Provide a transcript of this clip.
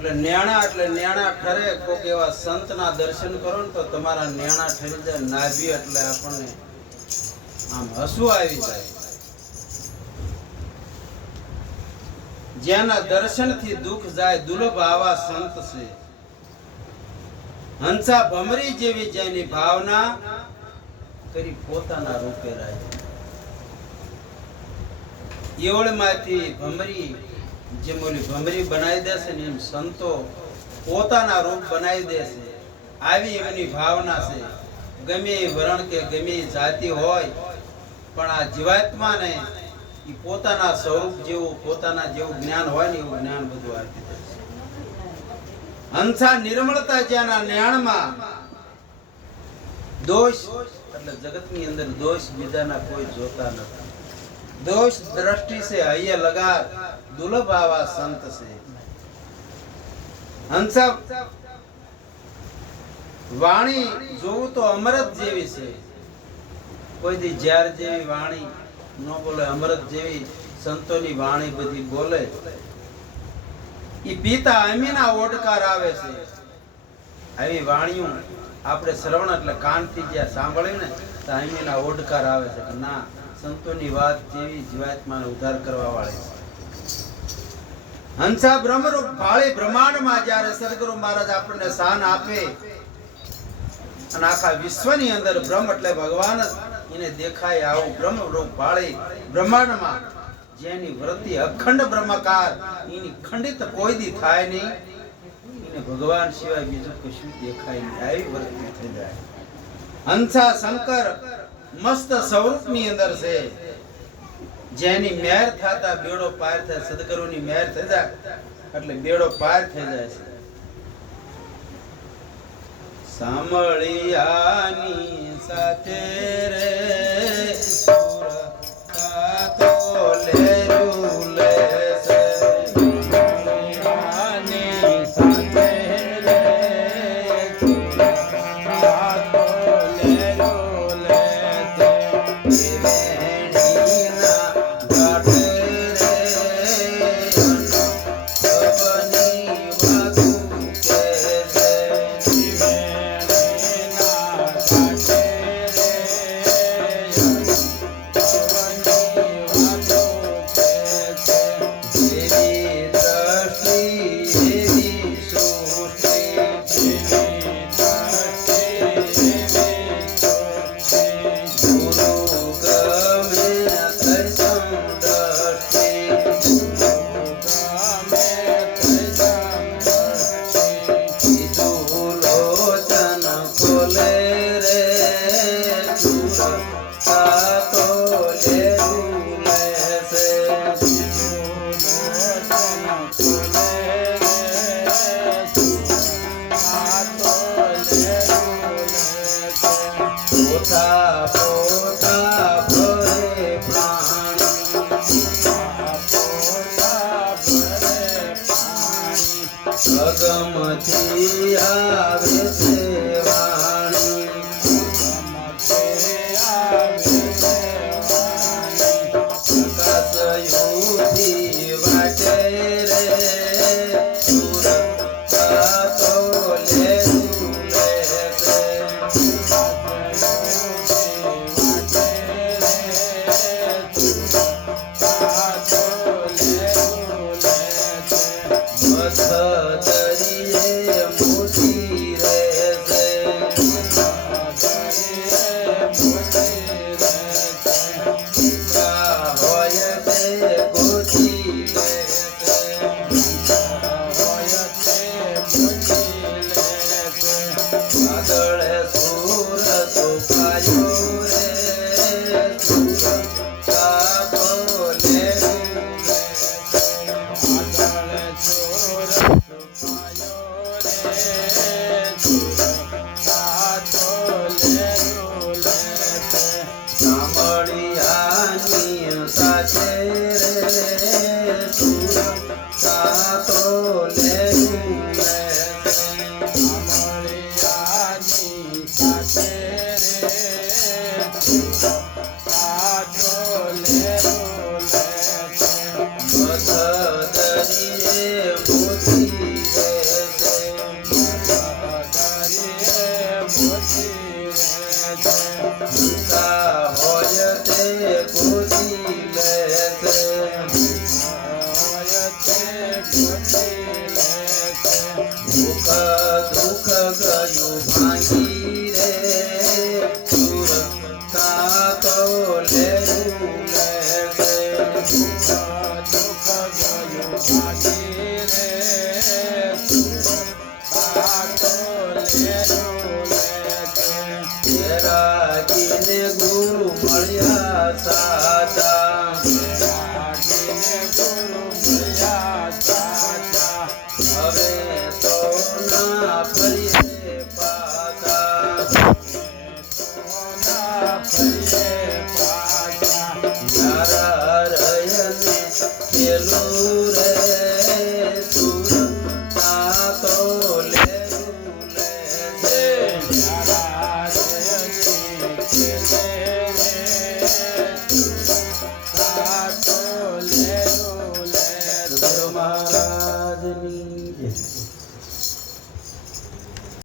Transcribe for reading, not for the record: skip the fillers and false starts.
એટલે નેણા ઠરે. કોક એવા સંતના દર્શન કરો ને તો તમારા નેણા ઠરી જાય. નાભી એટલે આપણને આમ હસવું આવી જાય. જેના દર્શનથી દુઃખ જાય, દુર્લભ આવા સંત છે. હંસા ભમરી જેવી જેની ભાવના કરી પોતાના રૂપે રાજ. એવળમાંથી ભમરી જે મોલી ભમરી બનાવી દેશે ને એમ સંતો પોતાના રૂપ બનાવી દેશે. આવી એમની ભાવના છે. ગમે વરણ કે ગમે જાતિ હોય, પણ આ જીવાત્માને એ પોતાના સ્વરૂપ જેવું, પોતાના જેવું જ્ઞાન હોય ને એવું જ્ઞાન બધું આપી દે છે. હંસા નિર્મળતા જેના જ્ઞાનમાં દોષ એટલે જગતની અંદર દોષ બીજાના કોઈ જોતા નથી. દોષ દ્રષ્ટિ से હૈયે લગા દુર્લભ આવા સંત છે. હંસા વાણી જોવું તો અમૃત જેવી છે. કોઈ દી ઝેર જેવી વાણી ન બોલે, અમૃત જેવી સંતોની વાણી બધી બોલે. ઈ પીતા અમીના ઓડકાર આવે છે. આવી વાણીઓ આપણે શ્રવણ એટલે કાનથી જ્યાં સાંભળે ને તો અમીના ઓડકાર આવે છે કે ના, સંતોની વાત જેવી જીવાત્માનો ઉદ્ધાર કરવા વાળી છે. હંસા બ્રહ્મરૂપ ભાળી બ્રહ્માંડમાં જ્યારે સદગુરુ મહારાજ આપણને સ્થાન આપે અને આખા વિશ્વની અંદર બ્રહ્મ એટલે ભગવાન એને દેખાય આવું બ્રહ્મરૂપ ભાળી બ્રહ્માંડમાં જેની વૃત્તિ અખંડ બ્રહ્મકાર, એની ખંડિત કોઈ દી થાય નહીં. એને ભગવાન સિવાય બીજું કશું દેખાય નહીં. આવી વૃત્તિ થઈ જાય. હંસા શંકર મસ્ત સ્વરૂપની અંદર છે. જેની મેર થતા બેડો પાર થાય. સદગુરુની મેર થઈ જાય એટલે બેડો પાર થઈ જાય છે. સાંભળિયાની સાથે રે સુરતા તો લેરું લે છે. સાંભળિયાની સાથે રે સુરતા તો લેરું લે છે. વેણીના ગાઢે રે સબની વાતું કે છે. અગમથી આવે છે વાણી, પ્રકાશયુથી વાટે રે સુરતા તો લેરું લે છે. દરિયે મોતી રે છે. હોય તે ગોતી લે છે. વાદળે સૂર સુકાયો રે સુરતા તો લેરું લે છે. રાગીને ગુરુ મળ્યા સાચા હવે તો ના ફરીએ પાછા યારા રયને પેલું રે સુર આ તો લેરું લે છે